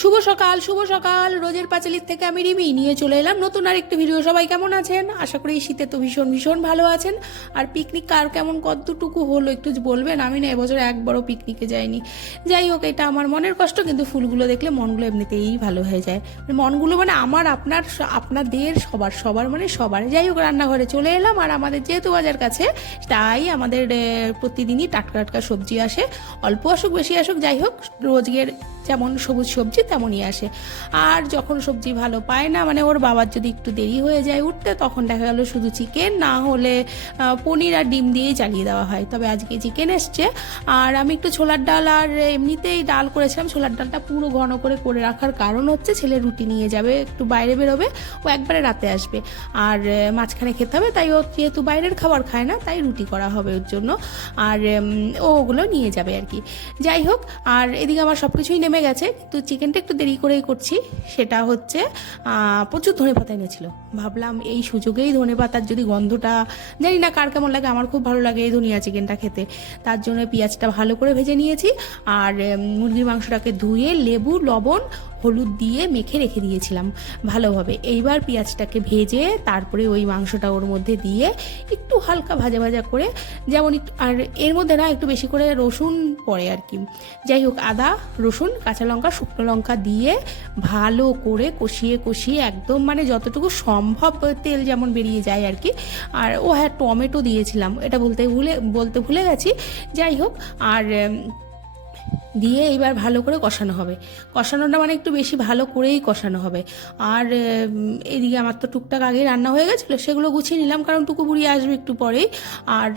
শুভ সকাল রোজের পাঁচালির থেকে আমি রিমি নিয়ে চলে এলাম নতুন আরেকটি ভিডিও। সবাই কেমন আছেন? আশা করি এই শীতে তো ভীষণ ভীষণ ভালো আছেন। আর পিকনিক কার কেমন কতটুকু হলো একটু বলবেন। আমি না এবছর একবারও পিকনিকে যাইনি। যাই হোক, এটা আমার মনের কষ্ট, কিন্তু ফুলগুলো দেখলে মনগুলো এমনিতেই ভালো হয়ে যায়। মনগুলো মানে আমার, আপনার, আপনাদের সবার মানে সবার। যাই হোক, রান্নাঘরে চলে এলাম। আর আমাদের যেহেতু বাজার কাছে, তাই আমাদের প্রতিদিনই টাটকা টাটকা সবজি আসে। অল্প আসুক বেশি আসুক, যাই হোক রোজগের যেমন সবুজ সবজি তেমনই আসে। আর যখন সবজি ভালো পায় না, মানে ওর বাবার যদি একটু দেরি হয়ে যায় উঠতে, তখন দেখা গেল শুধু চিকেন, না হলে পনির আর ডিম দিয়েই চালিয়ে দেওয়া হয়। তবে আজকে চিকেন এসছে। আর আমি একটু ছোলার ডাল আর এমনিতেই ডাল করেছিলাম। ছোলার ডালটা পুরো ঘন করে রাখার কারণ হচ্ছে ছেলে রুটি নিয়ে যাবে, একটু বাইরে বেরোবে, ও একবারে রাতে আসবে। আর মাঝখানে খেতে হবে, তাই ও যেহেতু বাইরের খাবার খায় না, তাই রুটি করা হবে ওর জন্য। আর ও ওগুলো নিয়ে যাবে আর কি। যাই হোক, আর এদিকে আমার সব কিছুই নেমে গেছে, কিন্তু চিকেনটা একটু দেরি করেই করছি। সেটা হচ্ছে প্রচুর ধনেপাতা এনেছিল। ভাবলাম এই সুযোগেই ধনেপাতার যদি গন্ধটা, জানি না কার কেমন লাগে, আমার খুব ভালো লাগে এই ধনিয়া চিকেনটা খেতে। তার জন্য পেঁয়াজটা ভালো করে ভেজে নিয়েছি। আর মুরগির মাংসটাকে ধুয়ে লেবু লবণ হলুদ দিয়ে মেখে রেখে দিয়েছিলাম ভালোভাবে। এইবার পেঁয়াজটাকে ভেজে তারপরে ওই মাংসটা ওর মধ্যে দিয়ে একটু হালকা ভাজা ভাজা করে, যেমন একটু, আর এর মধ্যে না একটু বেশি করে রসুন পড়ে আর কি। যাই হোক, আদা রসুন কাঁচা লঙ্কা শুকনো লঙ্কা দিয়ে ভালো করে কষিয়ে একদম, মানে যতটুকু সম্ভব তেল যেমন বেরিয়ে যায় আর কি। আর হ্যাঁ, টমেটো দিয়েছিলাম, এটা বলতে ভুলে গেছি। যাই হোক, আর দিয়ে এইবার ভালো করে কষানো হবে। কষানোটা মানে একটু বেশি ভালো করেই কষানো হবে। আর এদিকে আমার তো টুকটাক আগেই রান্না হয়ে গেছিলো, সেগুলো গুছিয়ে নিলাম, কারণ টুকু বুড়ি আসবে একটু পরেই। আর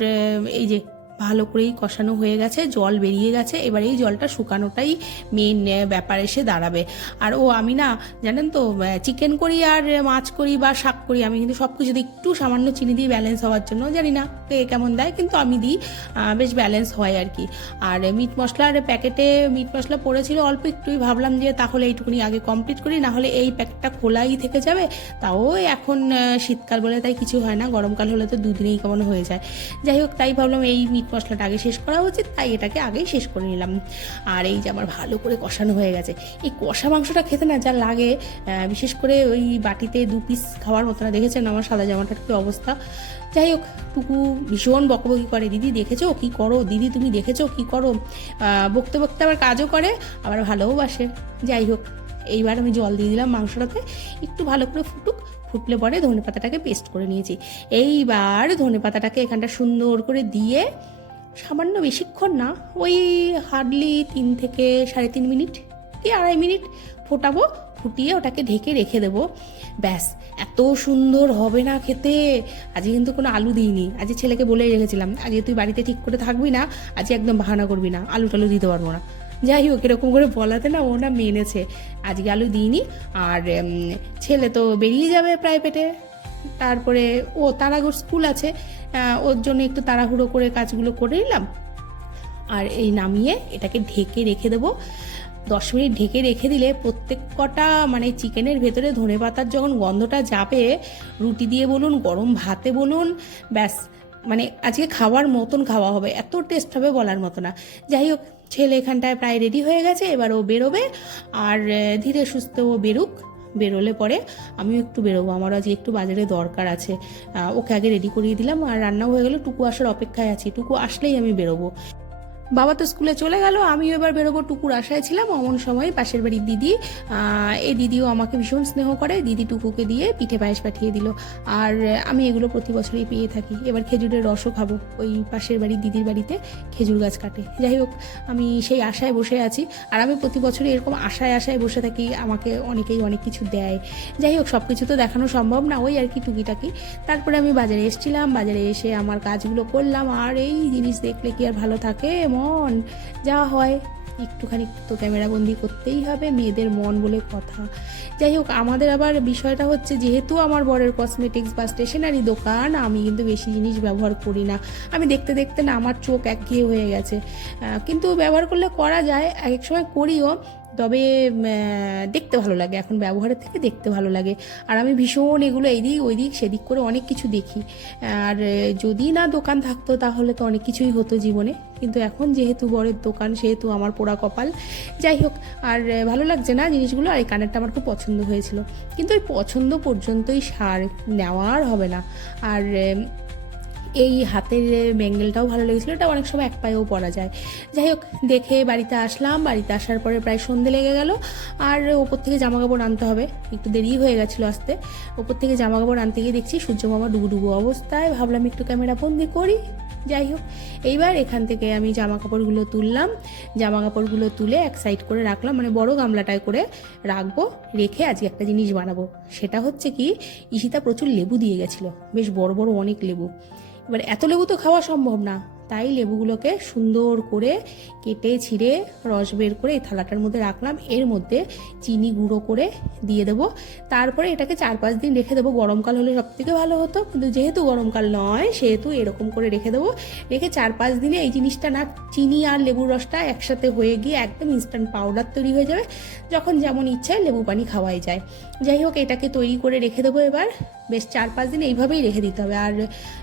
এই যে ভালো করেই কষানো হয়ে গেছে, জল বেরিয়ে গেছে। এবার এই জলটা শুকানোটাই মেন ব্যাপার এসে দাঁড়াবে। আর আমি না, জানেন তো, চিকেন করি আর মাছ করি বা শাক করি, আমি কিন্তু সব কিছুতে একটু সামান্য চিনি দিই ব্যালেন্স হওয়ার জন্য। জানি না কে কেমন দেয়, কিন্তু আমি দিই, বেশ ব্যালেন্স হয় আর কি। আর মিট মশলার প্যাকেটে মিট মশলা পড়েছিল অল্প একটুই, ভাবলাম যে তাহলে এইটুকুনি আগে কমপ্লিট করি, না হলে এই প্যাকেটটা খোলাই থেকে যাবে। তাও এখন শীতকাল বলে তাই কিছু হয় না, গরমকাল হলে তো দুদিনেই কেমন হয়ে যায়। যাই হোক, তাই ভাবলাম এই মিট মশলাটা আগে শেষ করা উচিত, তাই এটাকে আগেই শেষ করে নিলাম। আর এই যে আমার ভালো করে কষানো হয়ে গেছে। এই কষা মাংসটা খেতে না যা লাগে, বিশেষ করে ওই বাটিতে 2 পিস খাওয়ার মতো না। দেখেছেন আমার সাদা জামাটার কি অবস্থা। যাই হোক, টুকু ভীষণ বকবকি করে, দিদি দেখেছো কি করো, দিদি তুমি দেখেছো কি করো। বকতে বকতে আবার কাজও করে, আবার ভালোবাসে। যাই হোক, এইবার আমি জল দিয়ে দিলাম মাংসটাতে, একটু ভালো করে ফুটলে পরে ধনেপাতাটাকে পেস্ট করে নিয়েছি। এইবার ধনেপাতাটাকে এখানটা সুন্দর করে দিয়ে সামান্য বেশিক্ষণ না, ওই হার্ডলি 3 থেকে 3.5 মিনিট কি 2.5 মিনিট ফোটাবো। ফুটিয়ে ওটাকে ঢেকে রেখে দেবো। ব্যাস, এত সুন্দর হবে না খেতে। আজকে কিন্তু কোনো আলু দিইনি, আজকে ছেলেকে বলেই রেখেছিলাম, আজকে তুই বাড়িতে ঠিক করে থাকবি না, আজকে একদম বাহানা করবি না, আলু টালু দিতে পারবো না। যাই হোক, এরকম করে বলাতে না ও না মেনেছে, আজকে আলু দিইনি। আর ছেলে তো বেরিয়ে যাবে প্রাইভেটে, তারপরে ও তাড়াহুড়ো স্কুল আছে, ওর জন্য একটু তাড়াহুড়ো করে কাজগুলো করে নিলাম। আর এই নামিয়ে এটাকে ঢেকে রেখে দেবো। 10 মিনিট ঢেকে রেখে দিলে প্রত্যেক কটা, মানে চিকেনের ভেতরে ধনেপাতার যখন গন্ধটা যাবে, রুটি দিয়ে বলুন গরম ভাতে বলুন, ব্যাস, মানে আজকে খাওয়ার মতন খাওয়া হবে, এত টেস্ট হবে বলার মতো না। যাই হোক, ছেলে এখানটায় প্রায় রেডি হয়ে গেছে, এবার ও বেরোবে। আর ধীরে সুস্থে ও বেরুক, বেরোলে পরে আমিও একটু বেরোবো, আমারও আজকে একটু বাজারে দরকার আছে। ওকে আগে রেডি করিয়ে দিলাম, আর রান্নাও হয়ে গেলো, টুকু আসার অপেক্ষায় আছি, টুকু আসলেই আমি বেরোবো। বাবা তো স্কুলে চলে গেল, আমিও এবার বেরোবো, টুকুর আশায় ছিলাম। অমন সময় পাশের বাড়ির দিদি, এই দিদিও আমাকে ভীষণ স্নেহ করে, দিদি টুকুকে দিয়ে পিঠে পায়েস পাঠিয়ে দিল। আর আমি এগুলো প্রতি বছরই পেয়ে থাকি। এবার খেজুরের রসও খাবো, ওই পাশের বাড়ির দিদির বাড়িতে খেজুর গাছ কাটে। যাই হোক, আমি সেই আশায় বসে আছি। আর আমি প্রতি বছরই এরকম আশায় বসে থাকি, আমাকে অনেকেই অনেক কিছু দেয়। যাই হোক, সব কিছু তো দেখানো সম্ভব না, ওই আর কি টুকিটাকি। তারপরে আমি বাজারে এসেছিলাম, বাজারে এসে আমার কাজগুলো করলাম। আর এই জিনিস দেখলে কি আর ভালো থাকে মন, যা হয় একটুখানি তো ক্যামেরাবন্দি করতেই হবে, মেয়েদের মন বলে কথা। যাই হোক, আমাদের আবার বিষয়টা হচ্ছে, যেহেতু আমার বরের কসমেটিক্স বা স্টেশনারি দোকান, আমি কিন্তু বেশি জিনিস ব্যবহার করি না। আমি দেখতে দেখতে না আমার চোখ একঘেয়ে হয়ে গেছে, কিন্তু ব্যবহার করলে করা যায়, এক সময় করিও। তবে দেখতে ভালো লাগে, এখন ব্যবহারের থেকে দেখতে ভালো লাগে। আর আমি ভীষণ এগুলো এইদিক ওইদিক সেদিক করে অনেক কিছু দেখি। আর যদি না দোকান থাকতো তাহলে তো অনেক কিছুই হতো জীবনে, কিন্তু এখন যেহেতু বরের দোকান সেহেতু আমার পোড়া কপাল। যাই হোক, আর ভালো লাগছে না জিনিসগুলো। আর এই কানেরটা আমার খুব পছন্দ হয়েছিল, কিন্তু ওই পছন্দ পর্যন্তই সার নেওয়ার হবে না। আর এই হাতের ব্যাঙ্গেলটাও ভালো লেগেছিলো, এটা অনেক সময় এক পায়েও পরা যায়। যাই হোক, দেখে বাড়িতে আসলাম, বাড়িতে আসার পরে প্রায় সন্ধে লেগে গেল। আর ওপর থেকে জামা কাপড় আনতে হবে, একটু দেরি হয়ে গেছিলো আসতে। ওপর থেকে জামা কাপড় আনতে গিয়ে দেখছি সূর্য মামা ডুবু অবস্থায়, ভাবলাম একটু ক্যামেরা বন্দি করি। যাই হোক, এইবার এখান থেকে আমি জামা কাপড়গুলো তুললাম, জামা কাপড়গুলো তুলে এক সাইড করে রাখলাম, মানে বড় গামলাটায় করে রাখবো। রেখে আজকে একটা জিনিস বানাবো, সেটা হচ্ছে কি, ঈশিতা প্রচুর লেবু দিয়ে গেছিলো, বেশ বড় বড় অনেক লেবু। এবার এত লেবু তো খাওয়া সম্ভব না, তাই লেবুগুলোকে সুন্দর করে কেটে ছিঁড়ে রস বের করে এই থালাটার মধ্যে রাখলাম। এর মধ্যে চিনি গুঁড়ো করে দিয়ে দেবো। তারপরে এটাকে 4-5 দিন রেখে দেবো। গরমকাল হলে সব থেকে ভালো হতো, কিন্তু যেহেতু গরমকাল নয় সেহেতু এরকম করে রেখে দেবো। রেখে 4-5 দিনে এই জিনিসটা না, চিনি আর লেবুর রসটা একসাথে হয়ে গিয়ে একদম ইনস্ট্যান্ট পাউডার তৈরি হয়ে যাবে, যখন যেমন ইচ্ছায় লেবু পানি খাওয়াই যায়। যাই হোক, এটাকে তৈরি করে রেখে দেবো। এবার বেশ 4-5 দিন এইভাবেই রেখে দিতে হবে। আর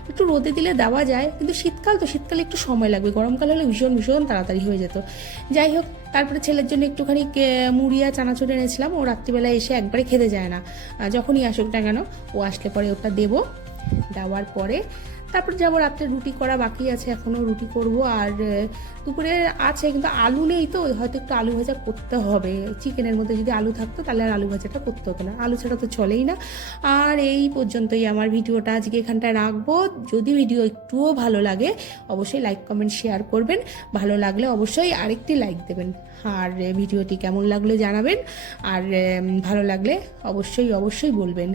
একটু রোদে দিলে দেওয়া যায়, কিন্তু শীতকাল তো, শীতকালে একটু সময় লাগবে, গরমকাল হলে ভীষণ ভীষণ তাড়াতাড়ি হয়ে যেত। যাই হোক, তারপরে ছেলের জন্য একটুখানি মুড়ি আর চানাচুর এনেছিলাম। ও রাত্রিবেলায় এসে একবারে খেতে যায় না, যখনই আসুক না কেন, ও আসলে পরে ওটা দেবো। দেওয়ার পরে তারপর যাবো, রাত্রে রুটি করা বাকি আছে, এখনও রুটি করব। আর দুপুরে আছে, কিন্তু আলু নেই, তো হয়তো একটু আলু ভাজা করতে হবে। চিকেনের মধ্যে যদি আলু থাকতো তাহলে আর আলু ভাজাটা করতে হতো না, আলু ছাড়া তো চলেই না। আর এই পর্যন্তই আমার ভিডিওটা আজকে এখানটায় রাখবো। যদি ভিডিও একটুও ভালো লাগে অবশ্যই লাইক কমেন্ট শেয়ার করবেন, ভালো লাগলে অবশ্যই আরেকটি লাইক দেবেন। আর ভিডিওটি কেমন লাগলো জানাবেন, আর ভালো লাগলে অবশ্যই অবশ্যই বলবেন।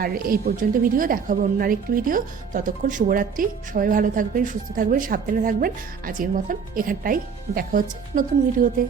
আর এই পর্যন্ত ভিডিও, দেখাবো অন্য আরেকটি ভিডিও। ততক্ষণ শুভরাত্রি, সবাই ভালো থাকবেন, সুস্থ থাকবেন, সাবধানে থাকবেন। আজকের মতন এখানটাই দেখা হচ্ছে নতুন ভিডিওতে।